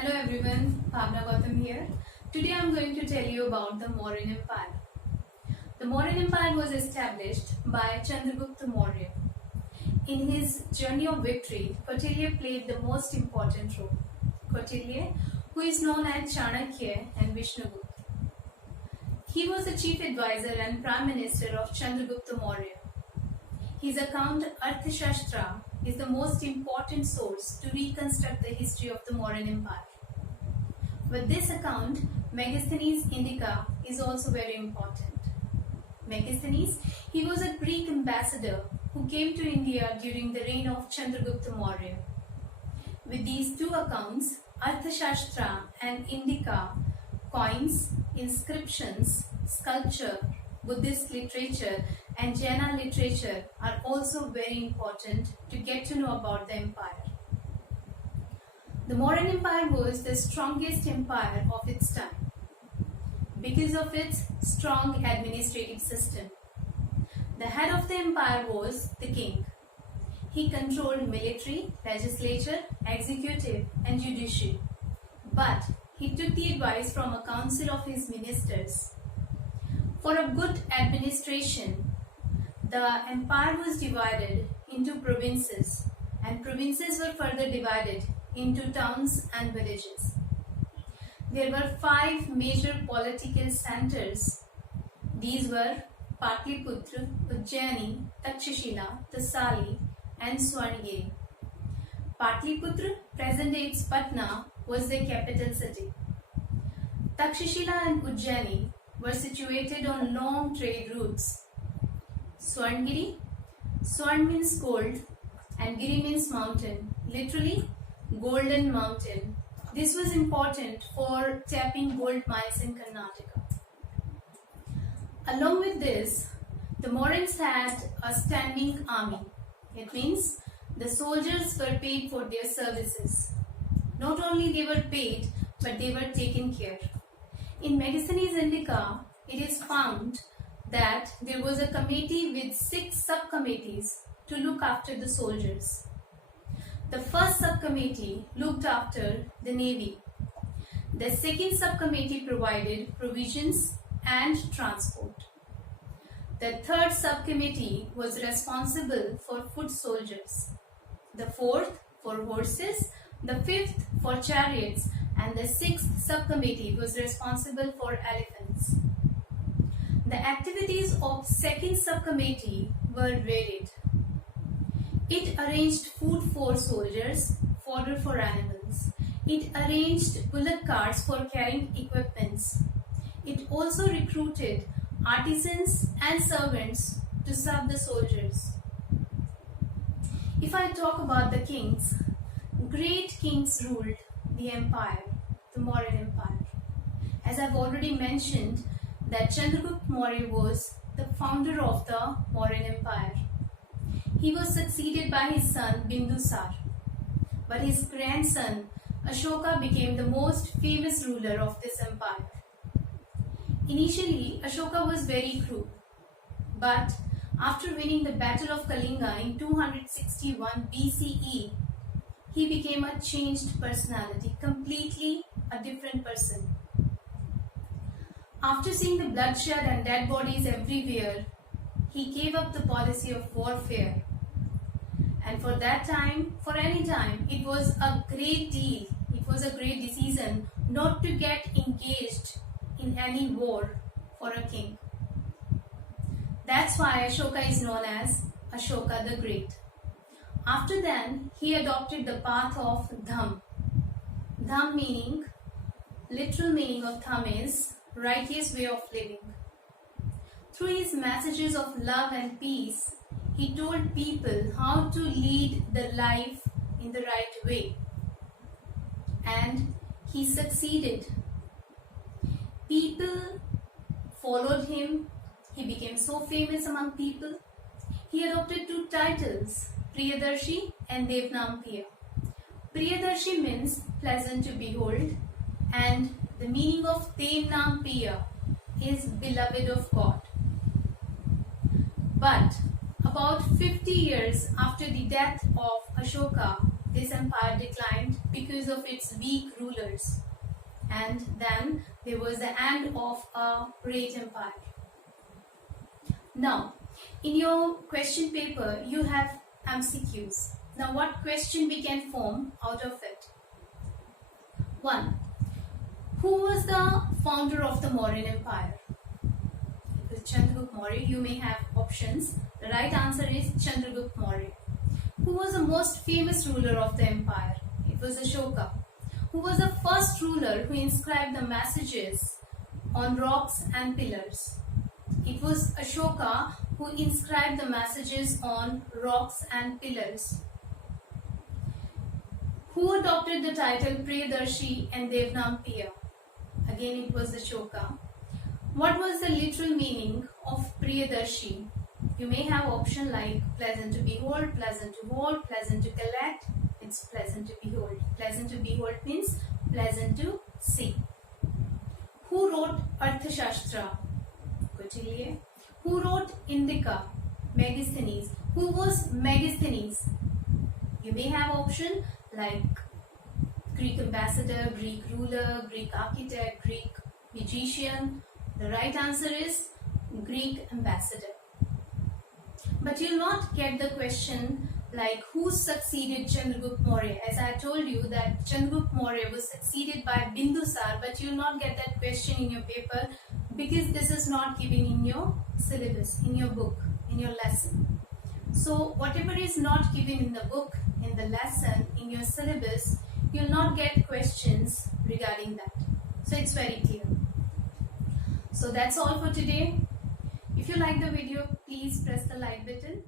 Hello everyone, Bhavna Gautam here. Today I am going to tell you about the Mauryan Empire. The Mauryan Empire was established by Chandragupta Maurya. In his journey of victory, Kautilya played the most important role. Kautilya, who is known as Chanakya and Vishnugupta. He was the chief advisor and prime minister of Chandragupta Maurya. His account Arthashastra is the most important source to reconstruct the history of the Mauryan Empire. With this account, Megasthenes Indica is also very important. Megasthenes, he was a Greek ambassador who came to India during the reign of Chandragupta Maurya. With these two accounts, Arthashastra and Indica, coins, inscriptions, sculpture, Buddhist literature and Jaina literature are also very important to get to know about the empire. The Mauryan Empire was the strongest empire of its time because of its strong administrative system. The head of the empire was the king. He controlled military, legislature, executive and judiciary. But he took the advice from a council of his ministers. For a good administration, the empire was divided into provinces, and provinces were further divided into towns and villages. There were 5 major political centers. These were Patliputra, Ujjaini, Takshashila, Tasali and Swarngiri. Patliputra, present day its Patna, was the capital city. Takshashila and Ujjaini were situated on long trade routes. Swarngiri, Swarn means gold and Giri means mountain, literally golden mountain. This was important for tapping gold mines in Karnataka. Along with this, the Mauryans had a standing army. It means the soldiers were paid for their services. Not only they were paid, but they were taken care. In Megasthenes Indica, it is found that there was a committee with 6 subcommittees to look after the soldiers. The first subcommittee looked after the navy. The second subcommittee provided provisions and transport. The third subcommittee was responsible for foot soldiers. The fourth for horses, the fifth for chariots, and the 6th subcommittee was responsible for elephants. The activities of second subcommittee were varied. It arranged food for soldiers, fodder for animals. It arranged bullock carts for carrying equipments. It also recruited artisans and servants to serve the soldiers. If I talk about the kings, great kings ruled the empire, the Mauryan Empire. As I've already mentioned, that Chandragupta Maurya was the founder of the Mauryan Empire. He was succeeded by his son Bindusar, but his grandson Ashoka became the most famous ruler of this empire. Initially, Ashoka was very cruel, but after winning the Battle of Kalinga in 261 BCE, he became a changed personality, completely a different person. After seeing the bloodshed and dead bodies everywhere, he gave up the policy of warfare. And for that time, for any time, it was a great deal, it was a great decision not to get engaged in any war for a king. That's why Ashoka is known as Ashoka the Great. After then, he adopted the path of Dham. Dham meaning, literal meaning of Dham is righteous way of living. Through his messages of love and peace, he told people how to lead the life in the right way. And he succeeded. People followed him. He became so famous among people. He adopted 2 titles, Priyadarshi and Devnampiya. Priyadarshi means pleasant to behold, and the meaning of Devnampiya is beloved of God. But about 50 years after the death of Ashoka, this empire declined because of its weak rulers. And then there was the end of a great empire. Now, in your question paper, you have MCQs. Now, what question we can form out of it? 1. Who was the founder of the Mauryan Empire? It was Chandragupta Maurya. You may have options. The right answer is Chandragupta Maurya. Who was the most famous ruler of the empire? It was Ashoka. Who was the first ruler who inscribed the messages on rocks and pillars? It was Ashoka who inscribed the messages on rocks and pillars. Who adopted the title Priyadarshi and Devnampiya? Again, it was Ashoka. What was the literal meaning of Priyadarshi? You may have option like pleasant to behold, pleasant to hold, pleasant to collect. It's pleasant to behold. Pleasant to behold means pleasant to see. Who wrote Arthashastra? Who wrote Indica? Megasthenes. Who was Megasthenes? You may have option like Greek ambassador, Greek ruler, Greek architect, Greek magician. The right answer is Greek ambassador. But you'll not get the question like who succeeded Chandragupta Maurya. As I told you that Chandragupta Maurya was succeeded by Bindusar, but you'll not get that question in your paper because this is not given in your syllabus, in your book, in your lesson. So whatever is not given in the book, in the lesson, in your syllabus, you'll not get questions regarding that. So it's very clear. So that's all for today. If you like the video, please press the like button.